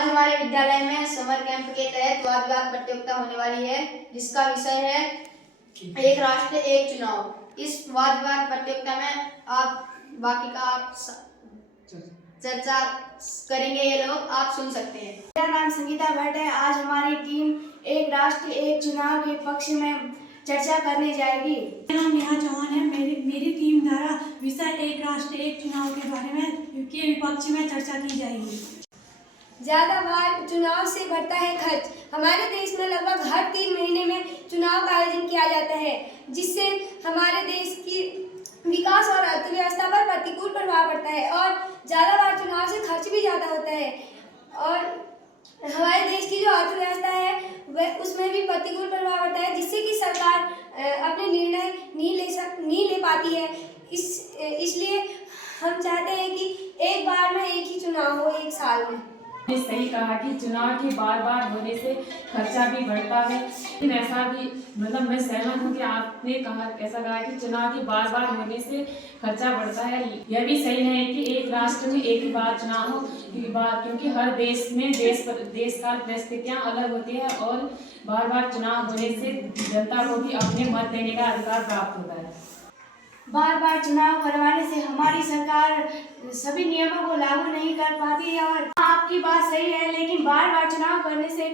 आज हमारे विद्यालय में समर कैंप के तहत वाद विवाद प्रतियोगिता होने वाली है, जिसका विषय है एक राष्ट्र एक चुनाव। इस वाद विवाद प्रतियोगिता में आप चर्चा करेंगे, ये लोग आप सुन सकते हैं। मेरा नाम संगीता भट्ट है। आज हमारी टीम एक राष्ट्र एक चुनाव के पक्ष में चर्चा करने जाएगी। मेरा नाम नेहा चौहान है। मेरी टीम द्वारा विषय एक राष्ट्र एक चुनाव के बारे में के विपक्ष में चर्चा की जाएगी। ज्यादा बार चुनाव से बढ़ता है खर्च। हमारे देश में लगभग हर 3 महीने में चुनाव का आयोजन किया जाता है, जिससे हमारे देश की विकास और अर्थव्यवस्था पर प्रतिकूल प्रभाव पड़ता है और ज़्यादा बार चुनाव से खर्च भी ज़्यादा होता है और हमारे देश की जो अर्थव्यवस्था है वह उसमें भी प्रतिकूल प्रभाव पड़ता है, जिससे कि सरकार अपने निर्णय नहीं ले पाती है। इसलिए हम चाहते हैं कि एक बार में एक ही चुनाव हो एक साल में। सही कहा कि चुनाव के बार बार होने से खर्चा भी बढ़ता है, लेकिन ऐसा भी मैं सहमत हूँ कि आपने ऐसा कहा कि चुनाव के बार बार होने से खर्चा बढ़ता है। यह भी सही है कि एक राष्ट्र में एक ही बार चुनाव हो, क्योंकि हर देश में देश का परिस्थितियाँ अलग होती है और बार बार चुनाव होने से जनता को भी अपने मत देने का अधिकार प्राप्त होता है। बार बार चुनाव करवाने से हमारी सरकार सभी नियमों को लागू नहीं कर पाती है और आपकी बात सही है, लेकिन बार बार चुनाव करने से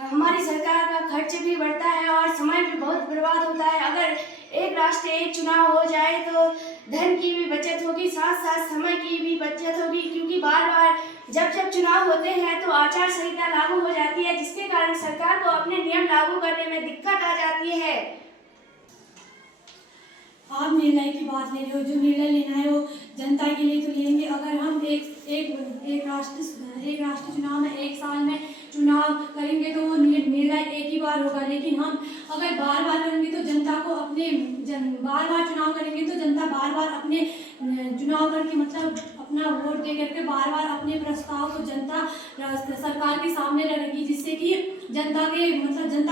हमारी सरकार का खर्च भी बढ़ता है और समय भी बहुत बर्बाद होता है। अगर एक राष्ट्र एक चुनाव हो जाए तो धन की भी बचत होगी, साथ साथ समय की भी बचत होगी, क्योंकि बार बार जब चुनाव होते हैं तो आचार संहिता लागू हो जाती है, जिसके कारण सरकार को अपने नियम लागू करने में दिक्कत आ जाती है। आप निर्णय की बात ले रहे हो, जो निर्णय लेना है वो जनता के लिए तो लेंगे। अगर हम एक राष्ट्र चुनाव में एक साल में चुनाव करेंगे तो वो निर्णय एक ही बार होगा, लेकिन हम अगर बार बार करेंगे तो जनता को बार बार चुनाव करेंगे तो जनता बार बार अपने चुनाव करके अपना वोट दे करके बार बार अपने प्रस्ताव को जनता सरकार के सामने रखेगी, जिससे कि जनता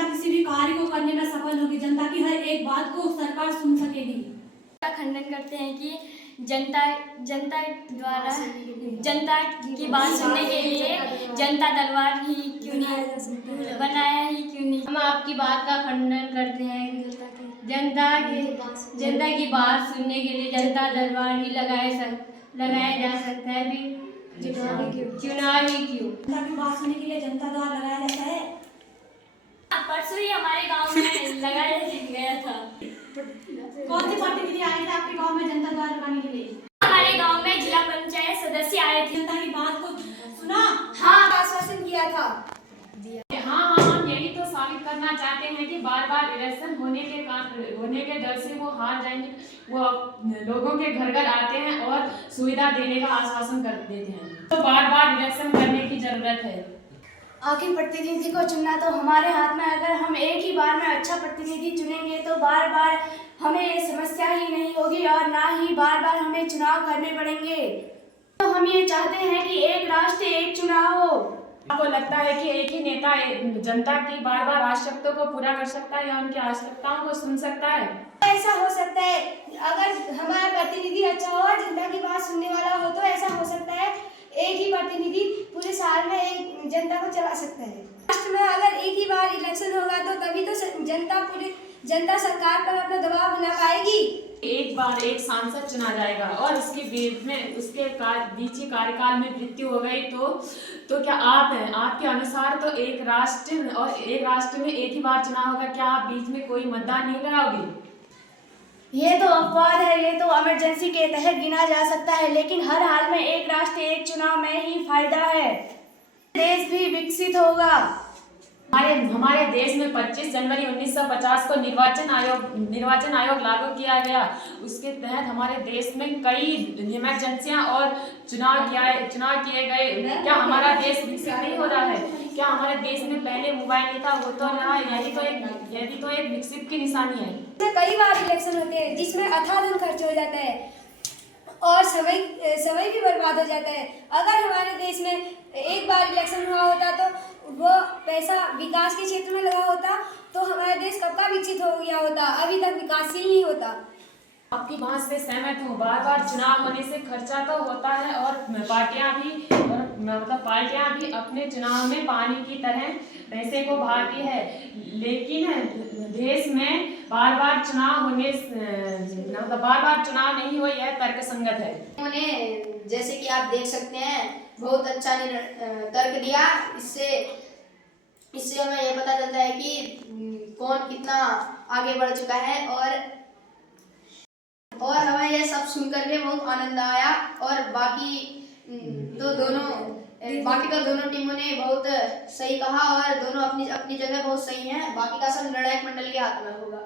किसी भी कार्य को करने में सफल होगी। जनता की हर एक बात को सरकार सुन सकेगी। खंडन करते हैं कि जनता द्वारा जनता की बात सुनने के लिए जनता दरबार ही क्यों नहीं बनाया ही क्यों नहीं। हम आपकी बात का खंडन करते हैं। जनता की बात सुनने के लिए जनता दरबार ही लगाया जा सकता है। भी चुनाव ही क्यों। जनता की बात सुनने के लिए जनता द्वारा लगाया जाता है। परसों ही हमारे गांव में लगाया गया था। कौन से प्रतिनिधि आए थे आपके गांव में जनता द्वारा लगाने के लिए? हमारे गांव में जिला पंचायत सदस्य आए थे। जनता की बात को सुना, हाँ, आश्वासन किया था। हाँ, हम यही तो साबित करना चाहते हैं कि बार बार इलेक्शन होने के डर से वो हार जाएंगे। वो लोगों के घर घर आते हैं और सुविधा देने का आश्वासन कर देते हैं, तो बार बार इलेक्शन करने की जरूरत है। आखिर प्रतिनिधि को चुनना तो हमारे हाथ में। अगर हम एक ही बार में अच्छा प्रतिनिधि चुनेंगे तो बार बार हमें ये समस्या ही नहीं होगी और ना ही बार बार हमें चुनाव करने पड़ेंगे। तो हम ये चाहते हैं कि एक राष्ट्र एक चुनाव हो। आपको लगता है कि एक ही नेता जनता की बार बार आवश्यकताओं को पूरा कर सकता है या उनकी आवश्यकताओं को सुन सकता है? ऐसा हो सकता है, अगर हमारा प्रतिनिधि अच्छा हो और जनता की बात सुनने वाला हो तो ऐसा हो सकता है एक ही प्रतिनिधि पूरे साल में एक जनता को चला सकता है। राष्ट्र में अगर एक ही बार इलेक्शन होगा तो तभी तो जनता सरकार पर अपना दबाव बना पाएगी। एक बार एक सांसद चुना जाएगा और उसके बीच कार्यकाल में मृत्यु हो गई तो क्या आपके अनुसार तो एक राष्ट्र में एक ही बार चुनाव होगा, क्या आप बीच में कोई मतदान नहीं कराओगे? ये तो अपवाद है, ये तो इमरजेंसी के तहत गिना जा सकता है, लेकिन हर हाल में एक राष्ट्र एक चुनाव में ही फायदा है। देश भी विकसित होगा। हमारे देश में 25 जनवरी 1950 को निर्वाचन आयोग लागू किया गया। उसके तहत हमारे देश में कई इमरजेंसियां और चुनाव किए गए। क्या हमारा देश विकसित नहीं हो रहा है? क्या हमारे देश में पहले मोबाइल नहीं था? वो तो ना, यही तो एक विकसित की निशानी है। कई बार इलेक्शन होते हैं जिसमें अथाह खर्च हो जाता है और समय भी बर्बाद हो जाता है। अगर हमारे देश में एक बार इलेक्शन हुआ होता तो वो पैसा विकास के क्षेत्र में लगा होता तो हमारा देश कब का विकसित हो गया होता। अभी तक विकासशील नहीं होता। आपकी बात से सहमत हूँ। बार बार चुनाव होने से खर्चा तो होता है और पार्टियां भी अपने चुनाव में पानी की तरह पैसे को बहाती है, लेकिन देश में बार बार चुनाव नहीं हो, यह तर्कसंगत है। उन्होंने जैसे कि आप देख सकते हैं बहुत अच्छा तर्क दिया। इससे हमें यह पता चलता है कि कौन कितना आगे बढ़ चुका है और हमें यह सब सुनकर के बहुत आनंद आया। और बाकी दोनों टीमों ने बहुत सही कहा और दोनों अपनी अपनी जगह बहुत सही हैं। बाकी का सब निर्णायक मंडल के हाथ में होगा।